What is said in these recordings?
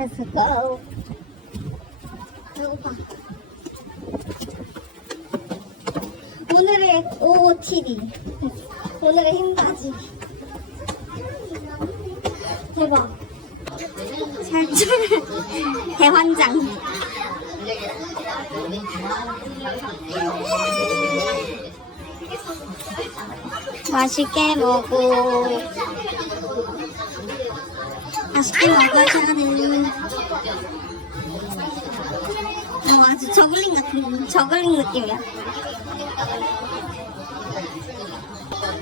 Let's. 배고파. 오늘의 OOTD. 오늘의 힘 빠지기. 대박. 살줄 대환장. 맛있게 먹고 맛있게 먹어서는 어, 아주 저글링 같은 저글링 느낌이야.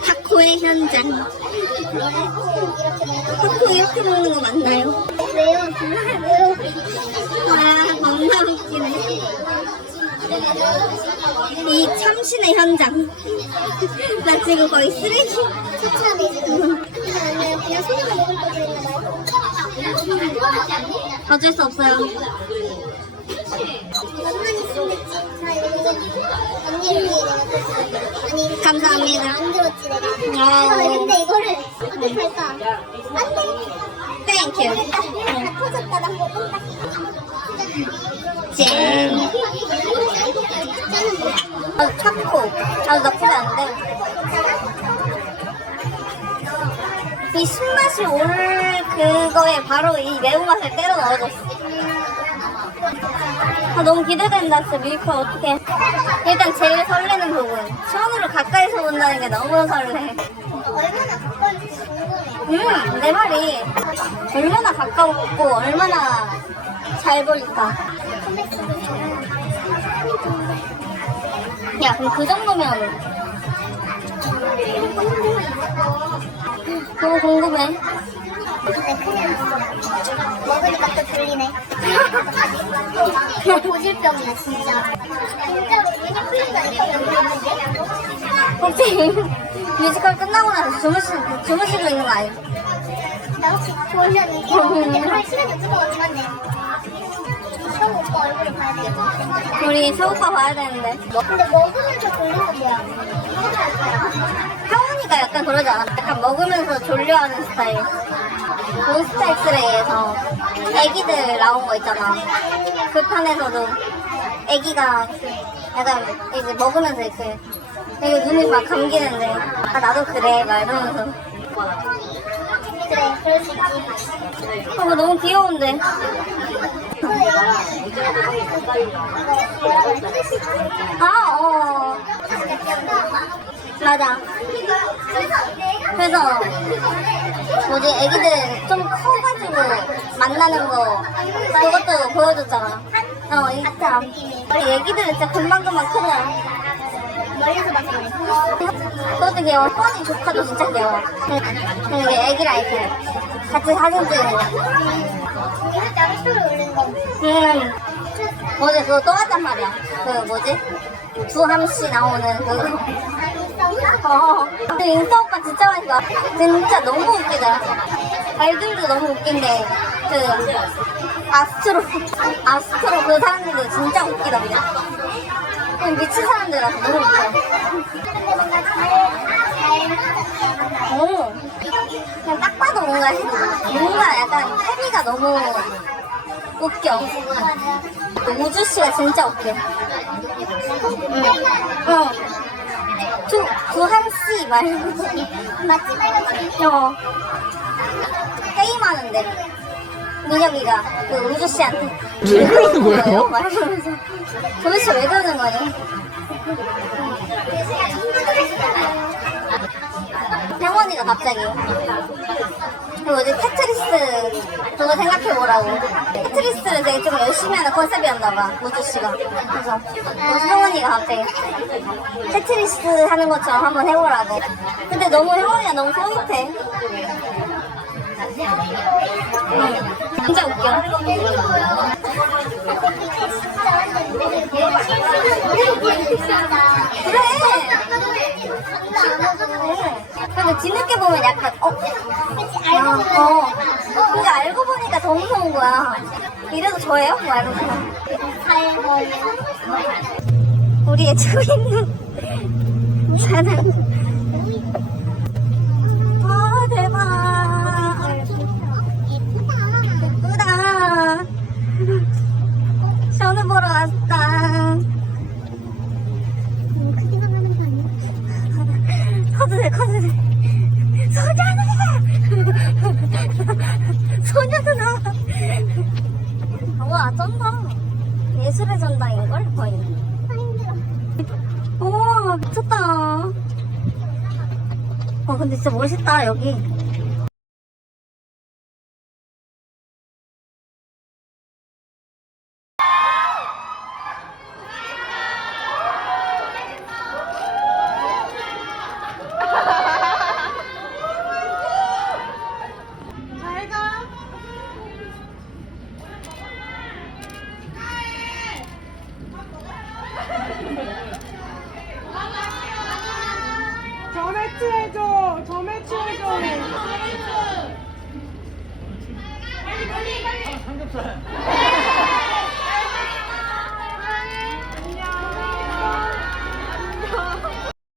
타코의 현장. 타코 이렇게 먹는 거 맞나요? 왜요? 아 겁나 웃기네. 이 참신의 현장. 나 지금 거의 쓰레기. 그냥 손으로 먹을 거 그랬나봐요. 어쩔 수 없어요 내가 감사합니다 만들었지, 내가. 아, 아, 근데 이거를 어떻게 할까? 안 돼. 땡큐 다 터졌다, 나 먹은다. 잼 짜는 뭐야? 아, 타코 아주 나쁘지 않은데 이 신맛이 올 그거에 바로 이 매운맛을 때려 넣어줬어. 아, 너무 기대된다 진짜 밀크 어떡해. 일단 제일 설레는 부분. 손으로 가까이서 본다는 게 너무 설레. 얼마나 가까운지 궁금해. 음, 내 말이 얼마나 가까웠고 얼마나 잘 보일까. 야 그럼 그 정도면 너무 궁금해 근데 큰일 났어. 먹으니까 또 졸리네. 고질병이야, 진짜. 진짜로 눈이 풀린다니까, 연기하는데? 혹시 뮤지컬 끝나고 나서 주무시, 주무시고 있는 거 아니야? 나 혹시 졸렸는지? 근데 그럴 시간이 없을 것 같긴 한데. 형 오빠 얼굴을 봐야 되겠다. 우리 새오빠 봐야 되는데 근데 먹으면서 졸리는 건 뭐야? 하원이가 약간 그러지 않아? 약간 먹으면서 졸려하는 스타일 몬스타 엑스레이에서 애기들 나온 거 있잖아 그 편에서도 애기가 약간 이제 먹으면서 이렇게 되게 눈이 막 감기는데 아 나도 그래 막 이러면서 그래, 그럴 수 있지. 어, 너무 귀여운데 아 어. 맞아 그래서 뭐지 애기들 좀 커가지고 만나는 거 그것도 보여줬잖아 어 인스타 애기들 진짜 금방금방 크더라 멀리서 봤어. 그것도 귀여워 허니 조카도 진짜 귀여워 그리고 애기랑 이렇게 같이 사진 찍는 거 이럴 때 스토리 올리는 거. 음, 어제 그거 또 왔단 말이야. 그 뭐지? 두함씨 나오는 그거. 어. 근데 인싸 오빠 진짜 봐. 진짜 너무 웃기다. 말들도 너무 웃긴데, 그, 아스트로, 아스트로 그 사람들도 진짜 웃기다, 그냥. 그냥 미친 사람들이라서 너무 웃겨. 오. 그냥 딱 봐도 뭔가, 해- 뭔가 약간 케미가 너무 웃겨. 그 우주 씨가 진짜 웃겨. 응. 어. 두, 두한 씨 말고. 맞지 말고 어. 게임하는데. 민혁이가 그 우주 씨한테. 왜 그러는 거예요? 말하면서. 도대체 왜 그러는 거니? 형원이가 갑자기. 그 뭐지, 테트리스 그거 생각해보라고. 테트리스를 되게 좀 열심히 하는 컨셉이었나 봐, 우주 씨가. 그래서, 그래서 형원이가 갑자기 테트리스 하는 것처럼 한번 해보라고. 근데 너무 형원이가 너무 소윗해. 응, 진짜 웃겨. 그래! 근데 뒤늦게 보면 약간, 어? 아, 어. 어, 근데 알고 보니까 더 무서운 거야. 이래도 저예요? 뭐 알고 보면. 우리의 초있는 사랑. 커도 돼, 커도 돼. 소장! 술을 전당인걸? 거의. 아 힘들어 우와 미쳤다. 와 근데 진짜 멋있다 여기. Samson.